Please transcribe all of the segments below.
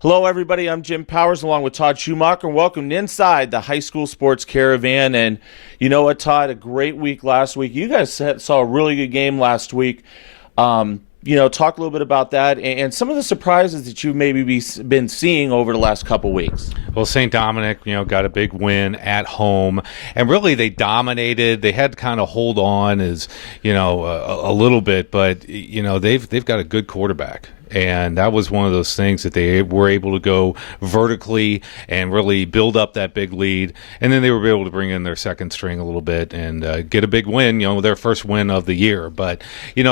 Hello, everybody. I'm Jim Powers along with Todd Schumacher, and welcome inside the high school sports caravan. And you know what, Todd? A great week last week. You guys saw a really good game last week. Talk a little bit about that and some of the surprises that you've maybe been seeing over the last couple weeks. Well, St. Dominic, got a big win at home, and really they dominated. They had to kind of hold on a little bit, but they've got a good quarterback. And that was one of those things that they were able to go vertically and really build up that big lead. And then they were able to bring in their second string a little bit and get a big win, their first win of the year. But,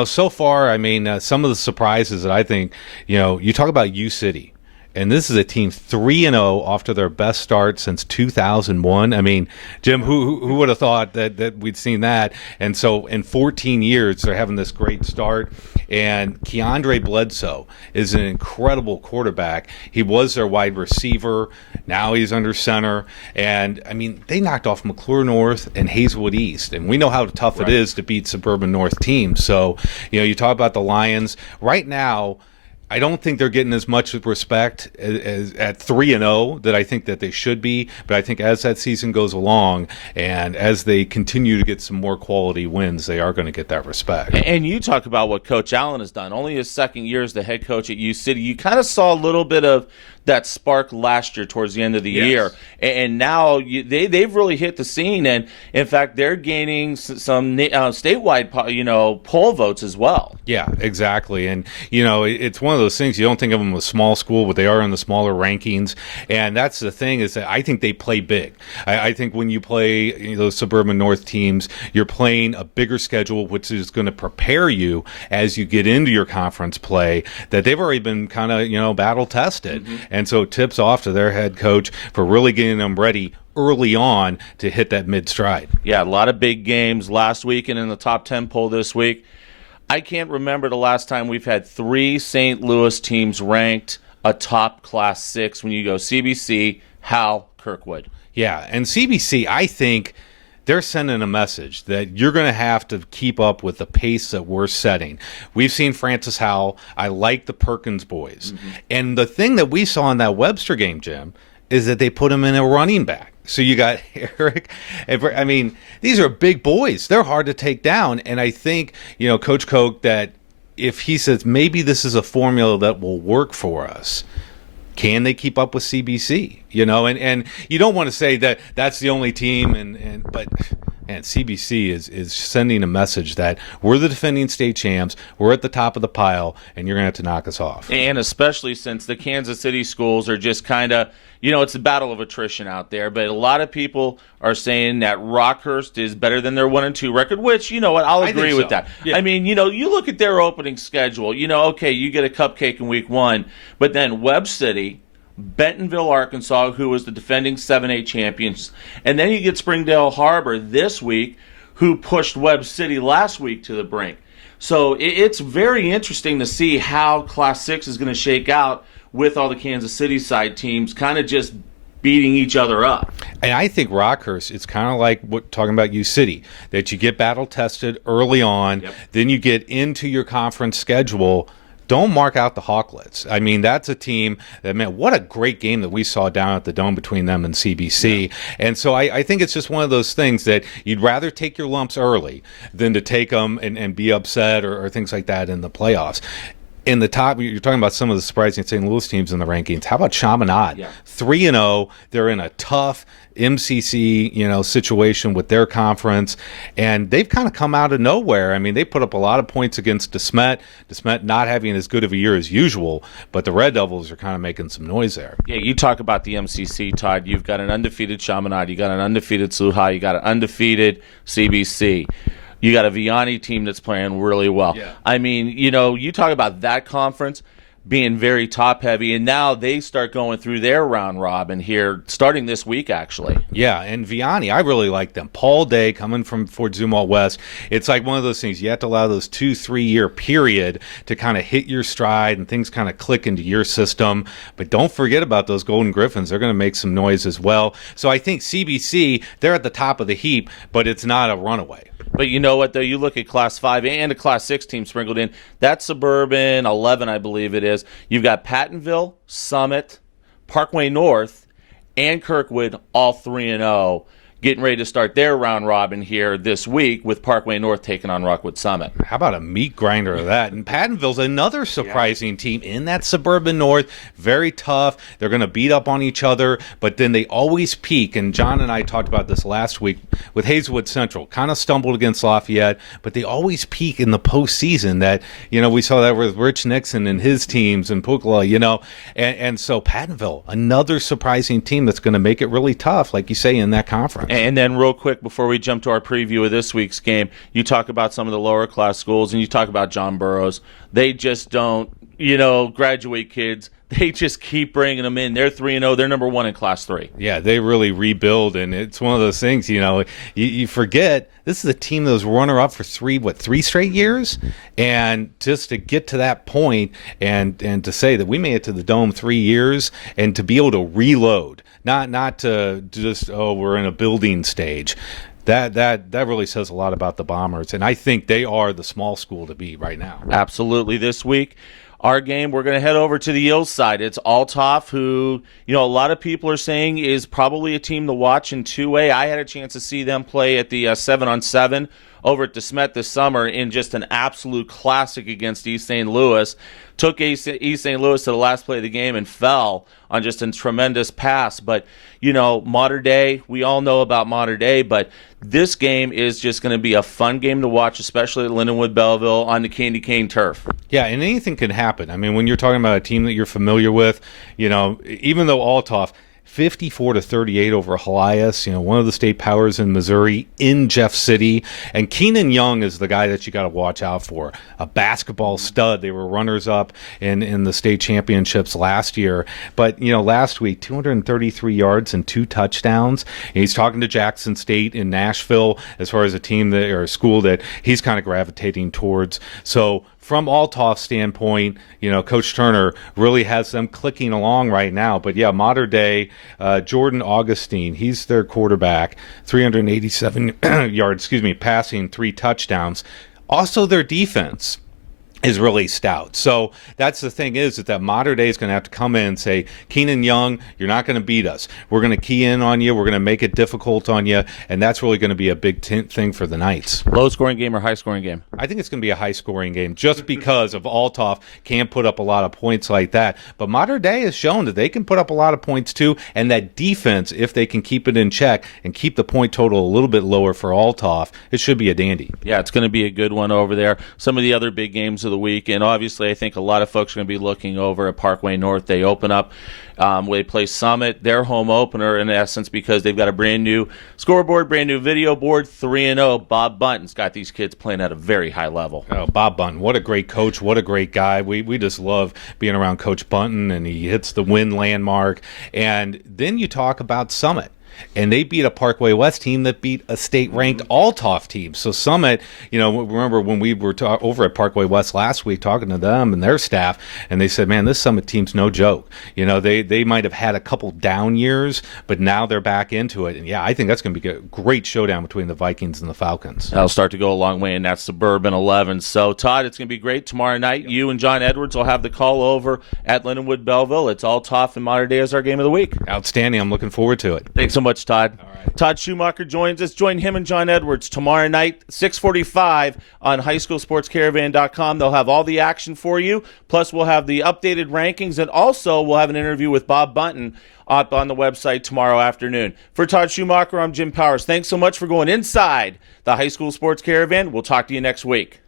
so far, some of the surprises that I think, you talk about U-City. And this is a team 3-0 off to their best start since 2001. I mean, Jim, who would have thought that we'd seen that? And so in 14 years, they're having this great start. And Keandre Bledsoe is an incredible quarterback. He was their wide receiver. Now he's under center. And, they knocked off McClure North and Hazelwood East. And we know how tough it is to beat Suburban North teams. So, you talk about the Lions. Right now, I don't think they're getting as much respect as at 3-0 that I think that they should be. But I think as that season goes along and as they continue to get some more quality wins, they are going to get that respect. And you talk about what Coach Allen has done. Only his second year as the head coach at U-City. You kind of saw a little bit of that spark last year towards the end of the year. And now they've really hit the scene. And, in fact, they're gaining some statewide, poll votes as well. Yeah, exactly. And, it's one of those things. You don't think of them as a small school, but they are in the smaller rankings. And that's the thing is that I think they play big. I think when you play those Suburban North teams, you're playing a bigger schedule, which is going to prepare you as you get into your conference play, that they've already been kind of, battle tested. Mm-hmm. And so tips off to their head coach for really getting them ready early on to hit that mid-stride. Yeah, a lot of big games last week and in the top 10 poll this week. I can't remember the last time we've had 3 St. Louis teams ranked a top Class 6 when you go CBC, Hal, Kirkwood. Yeah, and CBC, I think they're sending a message that you're going to have to keep up with the pace that we're setting. We've seen Francis Howell. I like the Perkins boys. Mm-hmm. And the thing that we saw in that Webster game, Jim, is that they put him in a running back. So you got Eric. These are big boys. They're hard to take down. And I think, Coach Koch, that if he says maybe this is a formula that will work for us, can they keep up with CBC? And you don't want to say that that's the only team, but CBC is sending a message that we're the defending state champs, we're at the top of the pile, and you're going to have to knock us off. And especially since the Kansas City schools are just kind of, it's a battle of attrition out there. But a lot of people are saying that Rockhurst is better than their 1-2 record, which, I'll agree with that. Yeah. You look at their opening schedule, okay, you get a cupcake in week 1, but then Webb City, Bentonville, Arkansas, who was the defending 7A champions, and then you get Springdale Harbor this week, who pushed Webb City last week to the brink. So it's very interesting to see how Class 6 is going to shake out with all the Kansas City side teams kind of just beating each other up. And I think Rockhurst, it's kind of like talking about U-City, that you get battle tested early on, then you get into your conference schedule. Don't mark out the Hawklets. That's a team that, man, what a great game that we saw down at the Dome between them and CBC. Yeah. And so I think it's just one of those things that you'd rather take your lumps early than to take them and be upset or things like that in the playoffs. In the top, you're talking about some of the surprising St. Louis teams in the rankings. How about Chaminade? Yeah. 3-0. They're in a tough MCC, situation with their conference, and they've kind of come out of nowhere. They put up a lot of points against DeSmet. DeSmet not having as good of a year as usual, but the Red Devils are kind of making some noise there. Yeah, you talk about the MCC, Todd. You've got an undefeated Chaminade. You got an undefeated Suhai. You got an undefeated CBC. You got a Vianney team that's playing really well. Yeah. You talk about that conference being very top-heavy, and now they start going through their round robin here, starting this week, actually. Yeah, and Vianney, I really like them. Paul Day coming from Fort Zumwalt West. It's like one of those things. You have to allow those 2-3 year period to kind of hit your stride and things kind of click into your system. But don't forget about those Golden Griffins. They're going to make some noise as well. So I think CBC, they're at the top of the heap, but it's not a runaway. But you know what, though? You look at Class 5 and a Class 6 team sprinkled in. That's Suburban 11, I believe it is. You've got Pattonville, Summit, Parkway North, and Kirkwood, all 3-0. Getting ready to start their round robin here this week with Parkway North taking on Rockwood Summit. How about a meat grinder of that? And Pattonville's another surprising team in that Suburban North. Very tough. They're going to beat up on each other, but then they always peak. And John and I talked about this last week with Hazelwood Central. Kind of stumbled against Lafayette, but they always peak in the postseason. That, we saw that with Rich Nixon and his teams and Pukla, And so Pattonville, another surprising team that's going to make it really tough, like you say, in that conference. And then real quick, before we jump to our preview of this week's game, you talk about some of the lower class schools, and you talk about John Burroughs. They just don't, graduate kids. They just keep bringing them in. They're 3-0. They're number 1 in Class 3. Yeah, they really rebuild, and it's one of those things, you forget this is a team that was runner-up for three straight years? And just to get to that point and to say that we made it to the Dome 3 years and to be able to reload, not to just, we're in a building stage. That really says a lot about the Bombers, and I think they are the small school to beat right now. Absolutely. This week, our game, we're going to head over to the Eels side. It's Althoff, who, a lot of people are saying is probably a team to watch in 2A. I had a chance to see them play at the 7-on-7 over at DeSmet this summer in just an absolute classic against East St. Louis. Took East St. Louis to the last play of the game and fell on just a tremendous pass. But, Mater Dei, we all know about Mater Dei, but this game is just going to be a fun game to watch, especially at Lindenwood Belleville on the Candy Cane turf. Yeah, and anything can happen. I mean, when you're talking about a team that you're familiar with, even though Althoff 54-38 over Helias, one of the state powers in Missouri, in Jeff City. And Keenan Young is the guy that you got to watch out for. A basketball stud. They were runners-up in the state championships last year. But, last week, 233 yards and 2 touchdowns. And he's talking to Jackson State in Nashville as far as a team or a school that he's kind of gravitating towards. So from Althoff's standpoint, Coach Turner really has them clicking along right now. But yeah, Mater Dei, Jordan Augustine, he's their quarterback, 387 yards, passing, 3 touchdowns. Also their defense is really stout. So that's the thing is that Mater Dei is going to have to come in and say, Keenan Young, you're not going to beat us. We're going to key in on you. We're going to make it difficult on you. And that's really going to be a big thing for the Knights. Low-scoring game or high-scoring game? I think it's going to be a high-scoring game just because of Althoff can't put up a lot of points like that. But Mater Dei has shown that they can put up a lot of points too. And that defense, if they can keep it in check and keep the point total a little bit lower for Althoff, it should be a dandy. Yeah, it's going to be a good one over there. Some of the other big games of the week, and obviously I think a lot of folks are going to be looking over at Parkway North. They open up, they play Summit, their home opener in essence, because they've got a brand new scoreboard, brand new video board, 3-0. Bob Bunton's got these kids playing at a very high level. Oh, Bob Bunton, what a great coach, what a great guy. We just love being around Coach Bunton, and he hits the win landmark. And then you talk about Summit. And they beat a Parkway West team that beat a state-ranked Althoff team. So Summit, remember when we were over at Parkway West last week talking to them and their staff, and they said, man, this Summit team's no joke. They might have had a couple down years, but now they're back into it. And, yeah, I think that's going to be a great showdown between the Vikings and the Falcons. That'll start to go a long way in that Suburban 11. So, Todd, it's going to be great tomorrow night. You and John Edwards will have the call over at Lindenwood Belleville. It's Althoff and Mater Dei as our game of the week. Outstanding. I'm looking forward to it. Thanks so much, Todd. All right. Todd Schumacher joins us. Join him and John Edwards tomorrow night, 6:45 on highschoolsportscaravan.com. They'll have all the action for you. Plus, we'll have the updated rankings, and also we'll have an interview with Bob Bunton up on the website tomorrow afternoon. For Todd Schumacher, I'm Jim Powers. Thanks so much for going inside the High School Sports Caravan. We'll talk to you next week.